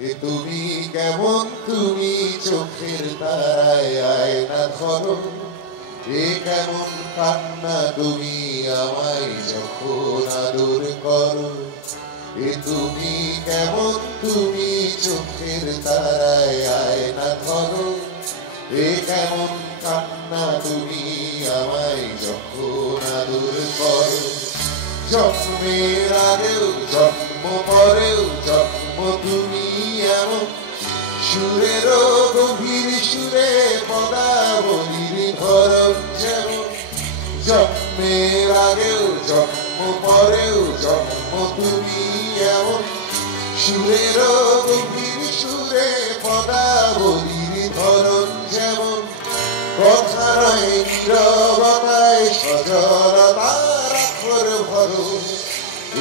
তুমি কেমন তুমি চোখের তারায় আয়না ধরো, এ কেমন কান্না তুমি আমায় যখন আদর করো। তুমি কেমন তুমি চোখের তারায় আয়না ধরো, এ কেমন কান্না তুমি আমায় যখন আদর করো। জন্মের আগেও জন্ম পরেও জন্ম তুমি এমন সুরেরও গভীর সুরে পদাবলীর ধরন যেমন। জন্মের আগেও জন্ম পরেও জন্ম তুমি এমন সুরেরও গভীর সুরে পদাবলীর ধরন যেমন। কথা নয় নীরবতায় সজলতার আখর ভরো,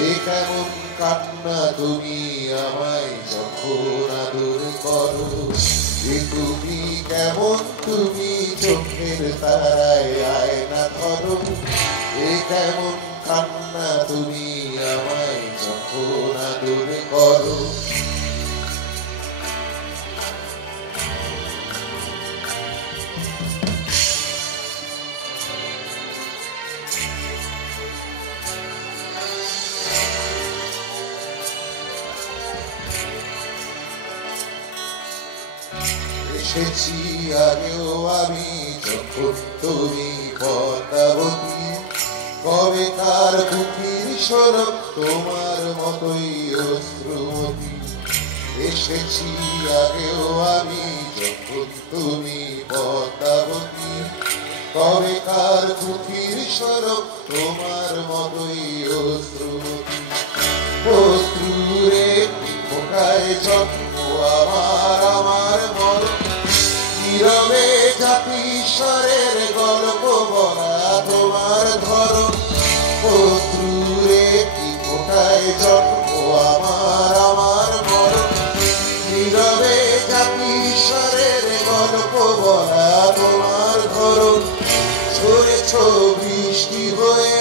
এ কেমন কান্না তুমি আমায় যখন আদর করো। তুমি কেমন তুমি চোখের তারায় আয়না ধরো, এ কেমন কান্না তুমি আমায় যখন আদর করো। এসেছি আগেও আমি যখন তুমি পদ্মাবতী, কবে তার বুকের সরব তোমার মতোই অশ্রুমতী। এসেছি আগেও আমি যখন তুমি পদ্মাবতী, কবে তার বুকের সরব তোমার মতোই অশ্রুমতী। অশ্রুরে ফোটায় জন্ম আমার আমার মরণ, নীরবে জাতিস্বরের গল্প বলা তোমার ধরন। অশ্রুরে কি ফোটায় জন্ম আমার আমার মরণ, নীরবে জাতিস্বরের গল্প বলা তোমার ধরন। ঝরেছ বৃষ্টি হয়ে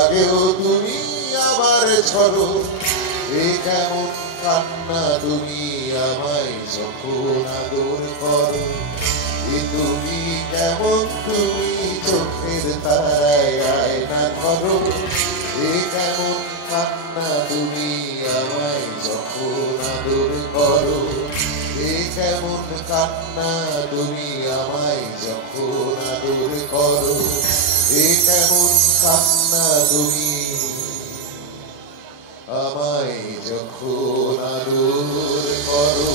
আগেও তুমি আবার ঝরো, এ কেমন কান্না তুমি আমায় যখন আদর করো। তুমি কেমন তুমি চোখের তারায় আয়না ধরো, এ কেমন কান্না তুমি আমায় যখন আদর করো। এ কেমন কান্না তুমি আমায় যখন আদর করো, এ কেমন কান্না তুমি আমায় যখন আদর করো।